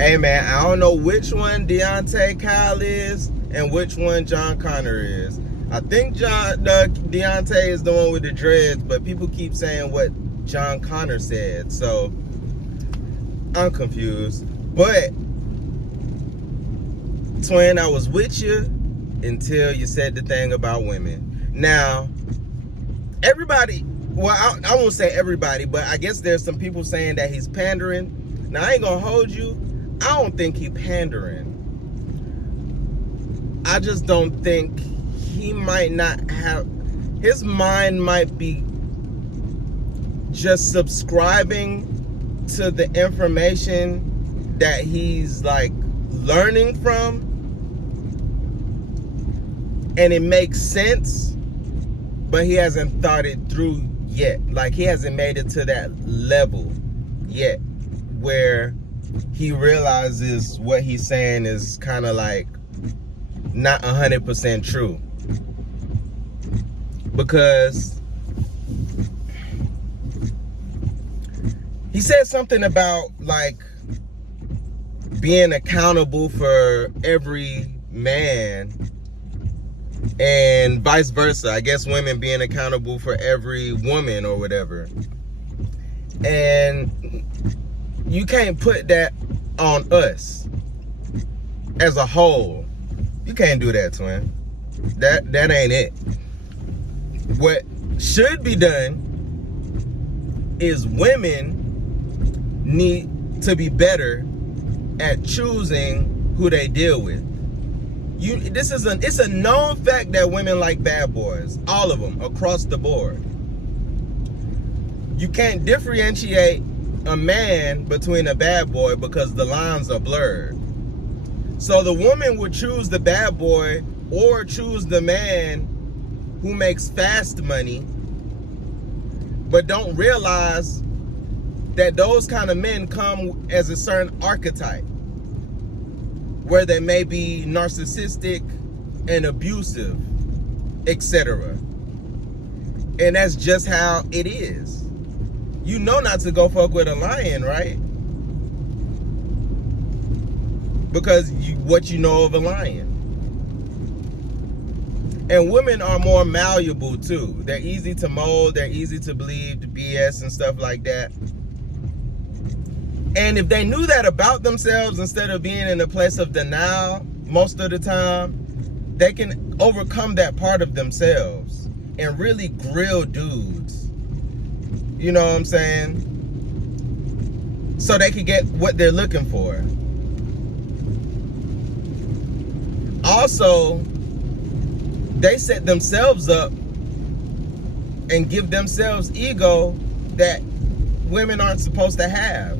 Hey man, I don't know which one Deante Kyle is and which one John Connor is. I think Deante is the one with the dreads, but people keep saying what John Connor said, so I'm confused. But twin, I was with you until you said the thing about women. Now, everybody, well, I won't say everybody, but I guess there's some people saying that he's pandering. Now, I ain't gonna hold you. I don't think he's pandering. I just don't think he might not have, his mind might be just subscribing to the information that he's like learning from, and it makes sense, but he hasn't thought it through yet. Like, he hasn't made it to that level yet where he realizes what he's saying is kind of like not 100% true. Because he said something about like being accountable for every man and vice versa. I guess women being accountable for every woman or whatever. And you can't put that on us as a whole. You can't do that, twin. That ain't it. What should be done is women need to be better at choosing who they deal with. It's a known fact that women like bad boys, all of them, across the board. You can't differentiate a man between a bad boy because the lines are blurred. So the woman would choose the bad boy or choose the man who makes fast money, but don't realize that those kind of men come as a certain archetype where they may be narcissistic and abusive, etc. And that's just how it is. You know not to go fuck with a lion, right? Because what you know of a lion. And women are more malleable too. They're easy to mold, they're easy to believe the BS and stuff like that. And if they knew that about themselves, instead of being in a place of denial most of the time, they can overcome that part of themselves and really grill dudes. You know what I'm saying? So they can get what they're looking for. Also, they set themselves up and give themselves ego that women aren't supposed to have.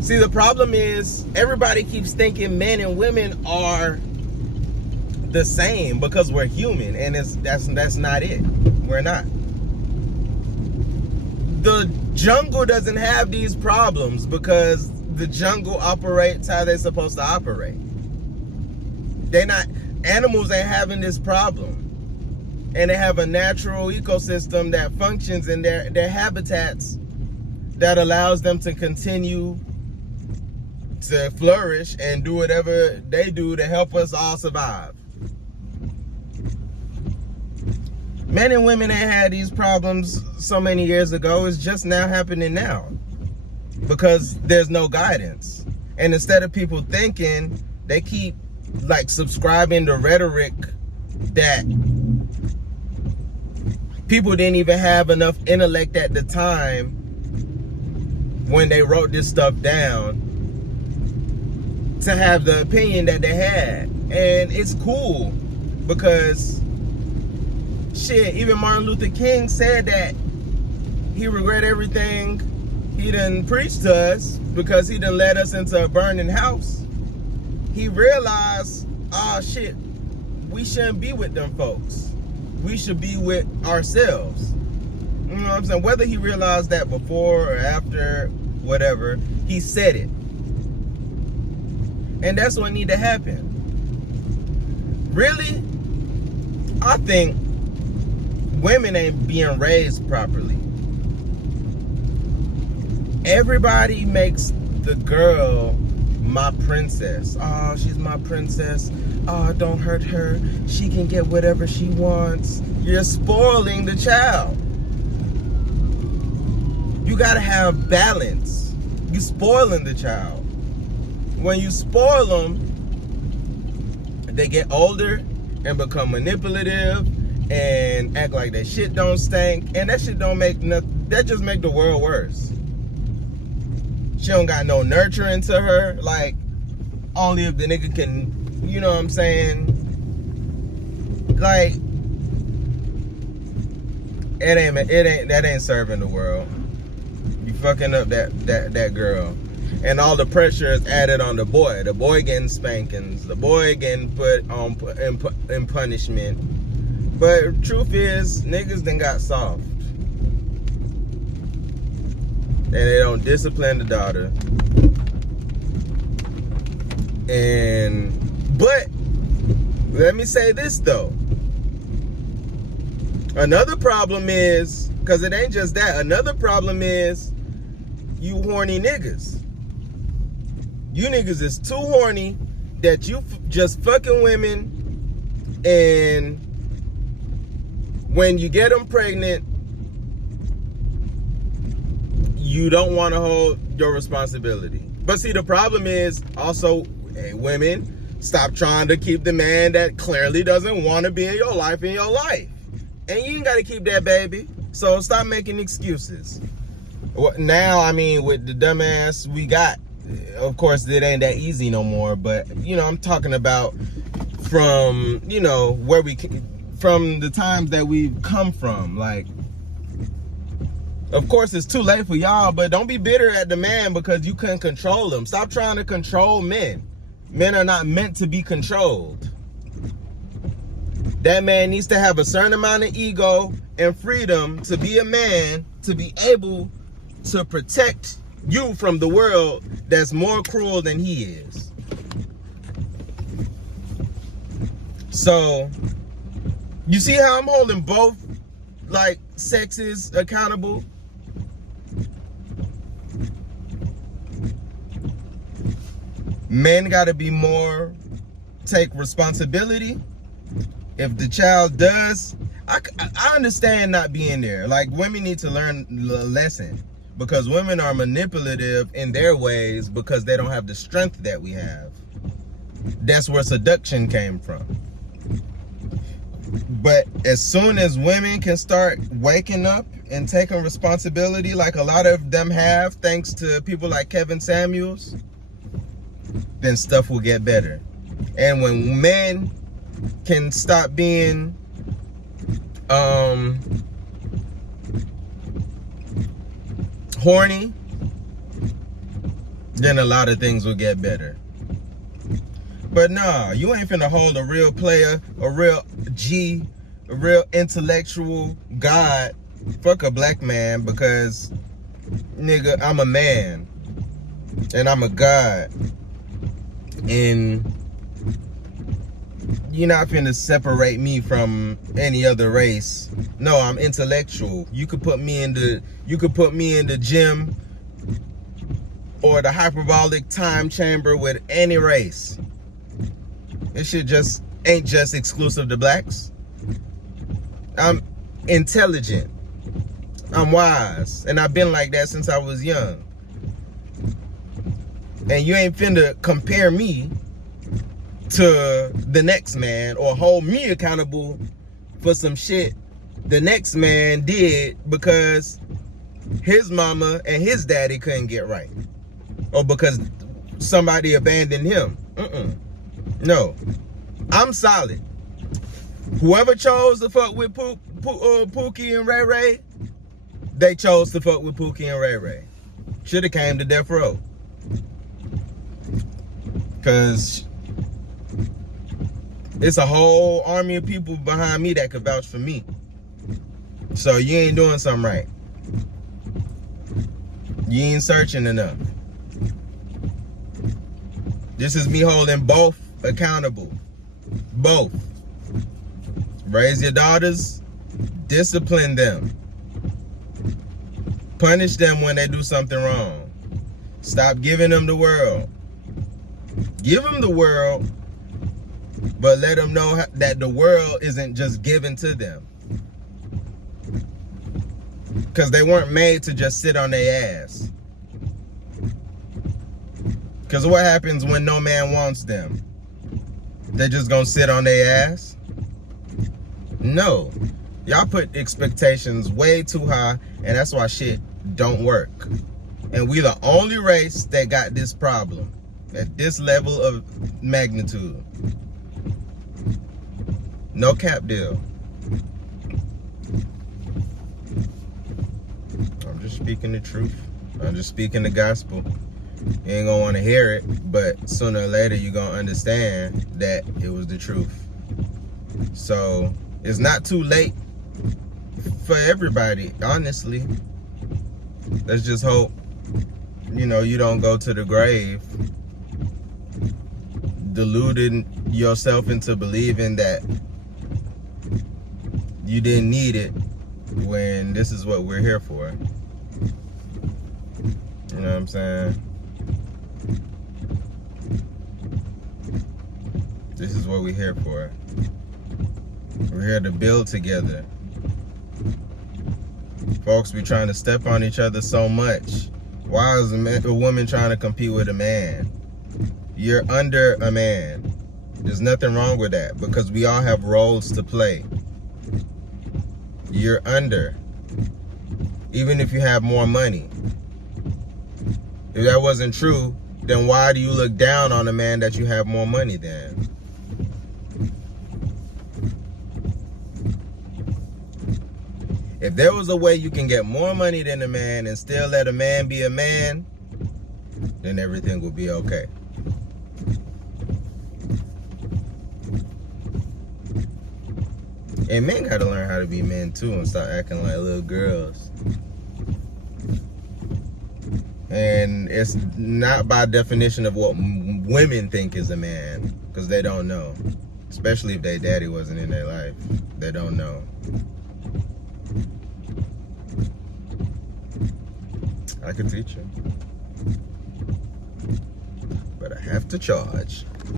See, the problem is everybody keeps thinking men and women are the same because we're human, and that's not it. We're not. The jungle doesn't have these problems because the jungle operates how they're supposed to operate. Animals ain't having this problem. And they have a natural ecosystem that functions in their habitats that allows them to continue to flourish and do whatever they do to help us all survive. Men and women ain't had these problems so many years ago. It's just now happening now because there's no guidance. And instead of people thinking, they keep like subscribing to rhetoric that people didn't even have enough intellect at the time when they wrote this stuff down to have the opinion that they had. And it's cool because shit, even Martin Luther King said that he regret everything he done preached to us because he done led us into a burning house. He realized, oh shit, we shouldn't be with them folks. We should be with ourselves. You know what I'm saying? Whether he realized that before or after, whatever, he said it. And that's what need to happen. Really, I think women ain't being raised properly. everybody makes the girl my princess. Oh, she's my princess. Oh, don't hurt her. She can get whatever she wants. You're spoiling the child. You gotta have balance. You spoiling the child. When you spoil them, they get older and become manipulative and act like that shit don't stink, and that shit don't make nothing. That just make the world worse. She don't got no nurturing to her. Like, only if the nigga can, you know what I'm saying? Like, that ain't serving the world. You fucking up that girl. And all the pressure is added on the boy. The boy getting spankings. The boy getting put on in punishment. But truth is, niggas done got soft. And they don't discipline the daughter. But let me say this though. Another problem is, because it ain't just that, another problem is you horny niggas. You niggas is too horny that you just fucking women, and when you get them pregnant, you don't want to hold your responsibility. But see, the problem is also, hey, women, stop trying to keep the man that clearly doesn't want to be in your life. And you ain't got to keep that baby. So stop making excuses. Now, I mean, with the dumbass we got, of course, it ain't that easy no more. But, you know, I'm talking about from, you know, from the times that we've come from. Like, of course, it's too late for y'all, but don't be bitter at the man because you couldn't control him. Stop trying to control men. Men are not meant to be controlled. That man needs to have a certain amount of ego and freedom to be a man, to be able to protect you from the world that's more cruel than he is. So, you see how I'm holding both, like, sexes accountable? Men gotta be more, take responsibility. If the child does, I understand not being there. Like, women need to learn the lesson, because women are manipulative in their ways because they don't have the strength that we have. That's where seduction came from. But as soon as women can start waking up and taking responsibility, like a lot of them have, thanks to people like Kevin Samuels, then stuff will get better. And when men can stop being horny, then a lot of things will get better. But nah, you ain't finna hold a real player, a real G, a real intellectual God, fuck a black man, because, nigga, I'm a man and I'm a God, and you're not finna separate me from any other race. No, I'm intellectual. You could put me in the gym or the hyperbolic time chamber with any race. This shit just ain't just exclusive to blacks. I'm intelligent. I'm wise. And I've been like that since I was young. And you ain't finna compare me to the next man or hold me accountable for some shit the next man did because his mama and his daddy couldn't get right, or because somebody abandoned him. No, I'm solid. Whoever chose to fuck with Pookie and Ray Ray, they chose to fuck with Pookie and Ray Ray. Should have came to death row, cause it's a whole army of people behind me that could vouch for me. So you ain't doing something right. You ain't searching enough. This is me holding both accountable. Both. Raise your daughters, discipline them. Punish them when they do something wrong. Stop giving them the world. Give them the world, but let them know that the world isn't just given to them. Because they weren't made to just sit on their ass. Because what happens when no man wants them? They're just gonna sit on their ass? No. Y'all put expectations way too high, and that's why shit don't work. And we the only race that got this problem at this level of magnitude. No cap deal. I'm just speaking the truth. I'm just speaking the gospel. You ain't gonna want to hear it, but sooner or later you're gonna understand that it was the truth. So it's not too late for everybody, honestly. Let's just hope, you don't go to the grave deluding yourself into believing that you didn't need it when this is what we're here for. You know what I'm saying? This is what we're here for. We're here to build together. Folks be trying to step on each other so much. Why is a woman trying to compete with a man? You're under a man. There's nothing wrong with that because we all have roles to play. You're under. Even if you have more money. If that wasn't true, then why do you look down on a man that you have more money than? If there was a way you can get more money than a man and still let a man be a man, then everything will be okay. And men gotta learn how to be men too and stop acting like little girls. And it's not by definition of what women think is a man, because they don't know. Especially if their daddy wasn't in their life. They don't know. I could teach you, but I have to charge.